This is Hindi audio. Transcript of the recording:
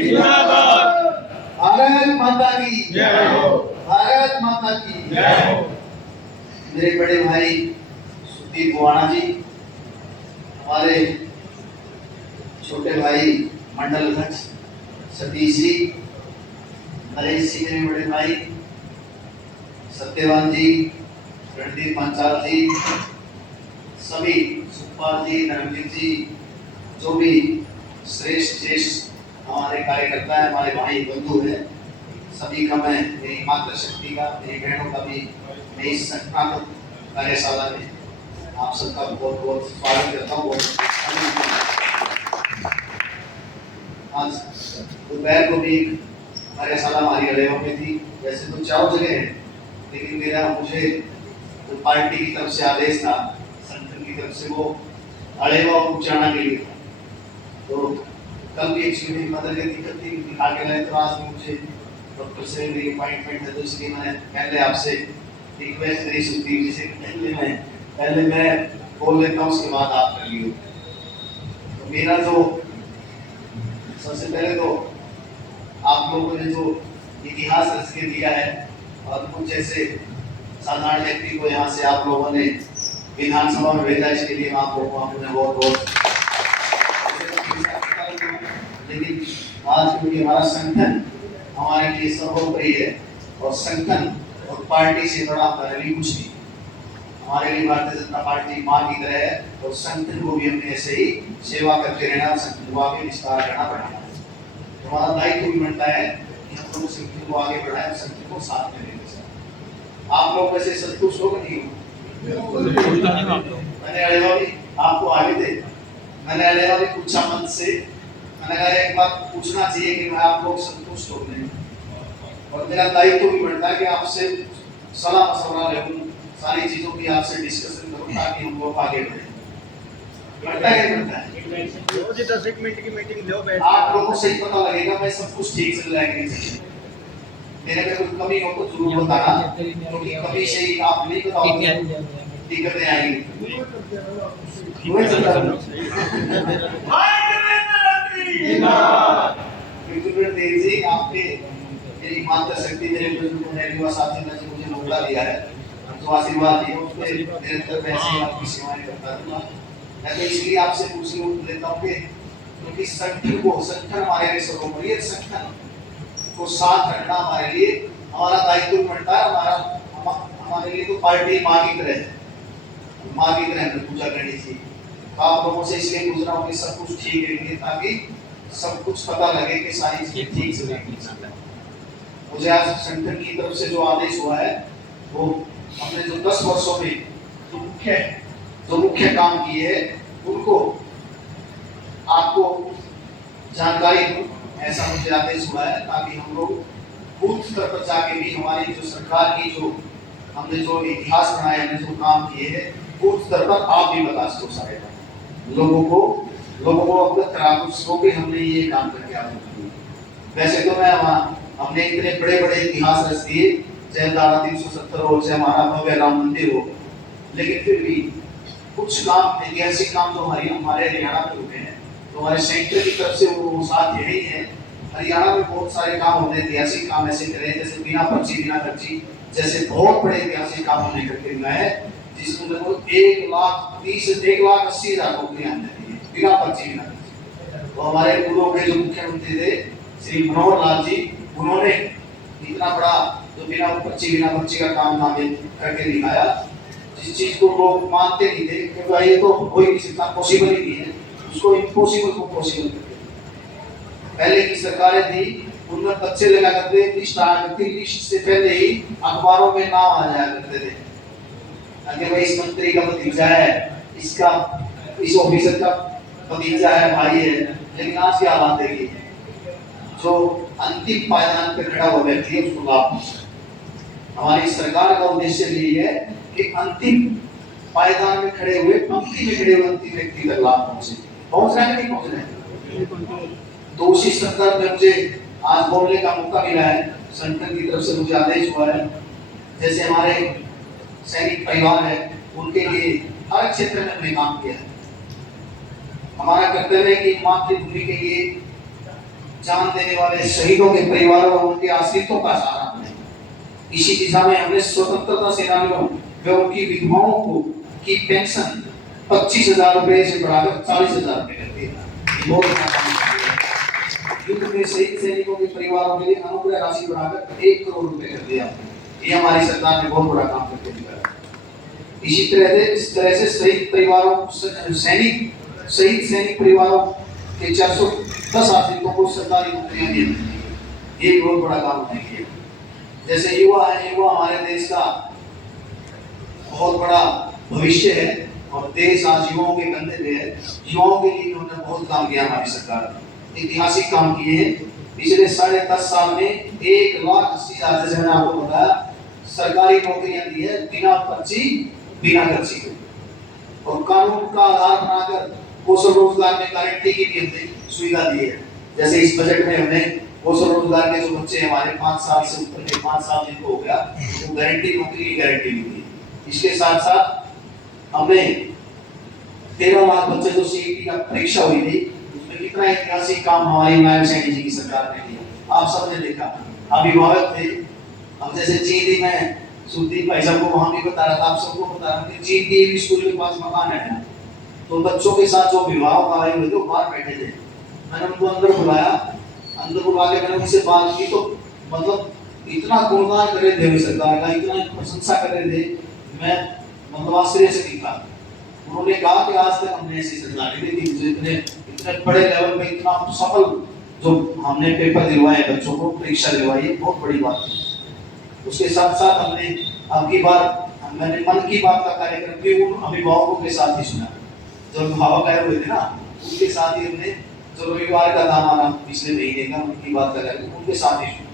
जिंदाबाद। भारत माता की जय हो। भारत माता की जय हो। मेरे बड़े भाई सुदीप गोवाना जी, हमारे छोटे भाई मंडल अध्यक्ष सतीश जी, नरेश जी मेरे बड़े भाई, सत्यवान जी, रणदीप पंचाल जी, सभी सुखपाल जी, धर्मजीत जी, जो भी श्रेष्ठ ज्येष्ठ हमारे कार्यकर्ता है, हमारे भाई बंधु है, सभी का मैं मेरी मातृशक्ति का, मेरी बहनों का भी मैं इस संक्रांत कार्यशाला में आप सबका बहुत बहुत स्वागत करता हूँ। आज दोपहर को भी कार्यशाला हमारी अलेवा में थी। वैसे तो 4 जगह है, लेकिन मेरा मुझे तो पार्टी की तरफ से आदेश था, संगठन की तरफ से, वो अलेवा और उचाना के लिए था। तो कल भी एक्चुअली मदर की दिक्कत थी, दिखा के लाए, तो आज मुझे डॉक्टर से मेरी अपॉइंटमेंट है, तो इसलिए मैंने पहले आपसे रिक्वेस्ट करी सुखदीप जी से, पहले मैं बोल लेता हूँ, उसके बाद आप कर लियो। तो मेरा जो सबसे पहले तो आप लोगों ने जो इतिहास रच के दिया है और कुछ जैसे साधारण व्यक्ति को यहाँ से आप लोगों ने विधानसभा में भेजा, इसके लिए आप लोगों को हमने बहुत बहुत, लेकिन आज क्योंकि हमारा संगठन हमारे लिए सर्वोपरि है और संगठन और पार्टी से बड़ा हमारे लिए कुछ नहीं। हमारे लिए भारतीय जनता पार्टी मां की तरह है और संगठन को भी हमने ऐसे ही सेवा करते रहना, संगठन को आगे विस्तार करना बढ़ाना है। हमारा दायित्व भी बनता है कि हम लोग संगठन को आगे बढ़ाएं, संगठन को साथ में लेकर। आप लोग वैसे संतुष्ट हो नहीं हो? मैंने अलेवा भी आपको आगे दे, मैंने अलेवा भी पूछा मन से, मैंने कहा एक बात पूछना चाहिए कि मैं आप लोग संतुष्ट हो नहीं, और मेरा दायित्व भी बनता है कि आपसे सलाह मशवरा ले, सारी चीजों की आपसे डिस्कशन करूं ताकि हम लोग आगे बढ़े। बनता है 10 मिनट की मीटिंग लो, बैठ आप लोगों से ही पता लगेगा मैं सब कुछ ठीक चल रहा है कि नहीं। मेरे में कोई कमी हो तो जरूर बताना, क्योंकि कमी से ही आप नहीं बताओगे दिक्कतें आएंगी। देव जी, आपके मेरी मातृशक्ति, मेरे युवा साथी ने जो मुझे मौका दिया है, जो आशीर्वाद दिए, उसके निरंतर मैं ऐसी आपकी सेवाएं करता रहूंगा। मैं तो इसलिए आपसे पूछ लेता हूँ कि क्योंकि संगठन हमारे लिए सर्वोपरि है, संगठन को साथ रखना हमारे लिए हमारा दायित्व बनता है। हमारे लिए तो पार्टी मां की तरह है, मां की तरह हमें पूजा करनी चाहिए। तो आप लोगों से इसलिए पूछ रहा हूँ कि सब कुछ ठीक है, ताकि सब कुछ पता लगे कि सारी चीजें ठीक से रहेंगी। मुझे आज संगठन की तरफ से जो आदेश हुआ है, वो हमने जो 10 वर्षों में जो मुख्य काम किए हैं उनको आपको जानकारी दूं, ऐसा मुझे आदेश हुआ है, ताकि हम लोग बूथ स्तर पर जाके भी हमारी जो सरकार की जो हमने जो इतिहास बनाया, हमने जो काम किए हैं, बूथ स्तर पर आप भी बता सको, सारे लोगों को अवगत करा सको कि हमने ये काम करके आपको। वैसे तो मैं हमने इतने बड़े बड़े इतिहास रच दिए, चाहे धारा 370 हो, चाहे हमारा भव्य राम मंदिर हो, लेकिन फिर भी कुछ काम, ऐतिहासिक काम जो हमारे हरियाणा में हुए हैं, तो हमारे सेंटर की तरफ से वो साथ यही है। हरियाणा में बहुत सारे काम होते हैं, ऐतिहासिक काम ऐसे करें, जैसे बिना पर्ची बिना खर्ची, जैसे बहुत बड़े ऐतिहासिक काम हमने करके दिया है, जिसमें लगभग 1,80,000 नौकरियां हमने दी बिना पर्ची बिना खर्ची। तो हमारे पूर्व के जो मुख्यमंत्री थे श्री मनोहर लाल जी, उन्होंने इतना बड़ा जो बिना पर्ची का काम करके दिखाया, जिस चीज को लोग मानते नहीं थे, क्योंकि ये तो हो ही नहीं सकता, पॉसिबल ही नहीं है, उसको इम्पॉसिबल को पॉसिबल कर दिया। पहले की सरकारें थी, उनमें बच्चे लगा करते, लिस्ट से पहले ही अखबारों में नाम आ जाया करते थे, अगर भाई इस मंत्री का भतीजा है, इस ऑफिसर का भतीजा है, भाई है। लेकिन आज क्या हालात देखिए, जो अंतिम पायदान पे खड़ा हुआ व्यक्ति है उसको लाभ पहुंचे। हमारी सरकार का उद्देश्य यही है कि अंतिम पायदान में खड़े हुए, पंक्ति में खड़े हुए अंतिम व्यक्ति तक लाभ पहुंचे। पहुंच रहा है कि नहीं पहुंच रहा है? तो उसी संदर्भ में मुझे आज बोलने का मौका मिला है, संगठन की तरफ से मुझे आदेश हुआ है। जैसे हमारे सैनिक परिवार है, उनके लिए हर क्षेत्र में हमने काम किया है। हमारा कर्तव्य है कि मातृभूमि के लिए जान देने वाले शहीदों के परिवारों और उनके आश्रितों का सहारा बने। इसी दिशा में हमने स्वतंत्रता सेनानियों व उनकी विधवाओं को की पेंशन 25,000 रुपए से बढ़ाकर 40,000 रुपए कर दिया। बहुत अच्छा काम किया। युद्ध में शहीद सैनिकों के परिवारों के लिए अनुग्रह राशि बढ़ाकर 1 करोड़ रुपए कर दिया। ये हमारी सरकार ने बहुत बड़ा काम करके दिखाया। इस तरह से शहीद परिवारों शहीद सैनिक परिवारों के 410 आश्रितों को सरकारी नौकरियां दी। ये भी बहुत बड़ा काम है। जैसे युवा है, युवा हमारे देश का बहुत बड़ा भविष्य है और देश आज युवाओं के कंधे पे है। युवाओं के लिए उन्होंने बहुत काम किया। हमारी सरकार ने ऐतिहासिक काम किए हैं। पिछले 10.5 साल में 1,80,000 जैसे मैंने आपको बताया सरकारी नौकरियां दी है, बिना पर्ची बिना खर्ची के। और कानून का आधार बनाकर कौशल रोजगार में गारंटी की भी हमने सुविधा दी है। जैसे इस बजट में हमने कौशल रोजगार के जो बच्चे हमारे 5 साल से ऊपर के 5 साल जिनको हो गया वो गारंटी नौकरी की गारंटी भी दी। इसके साथ साथ हमने 13 लाख बच्चे जो सीईटी का परीक्षा हुई थी उसमें कितना ऐतिहासिक काम हमारी नायब सैनी जी की सरकार ने किया। आप सबने देखा, अभिभावक थे हम। जैसे चीनी में सुदीप भाई साहब को वहां भी बता रहा था, आप सबको बता रहा था चीनी स्कूल के पास मकान है, तो बच्चों के साथ जो अभिभावक आए हुए थे वो बाहर बैठे थे। मैंने उनको अंदर बुलाया, अंदर बुला के मैंने उनसे बात की तो मतलब इतना गुणगान कर रहे थे सरकार का, इतना प्रशंसा कर रहे थे, मैं मतलब आश्चर्य से दिखा। उन्होंने कहा कि आज तक हमने ऐसी सरकार नहीं देखी जो इतने बड़े लेवल पे इतना सफल जो हमने पेपर दिलवाए बच्चों को, परीक्षा दिलवाई है, बहुत बड़ी बात है। उसके साथ साथ हमने अब की बार मैंने मन की बात का कार्यक्रम भी उन अभिभावकों के साथ ही सुना जो अभिभावक आए हुए थे ना, उनके साथ ही हमने जो रविवार का था हमारा पिछले महीने का मन की बात का कार्यक्रम उनके साथ ही सुना।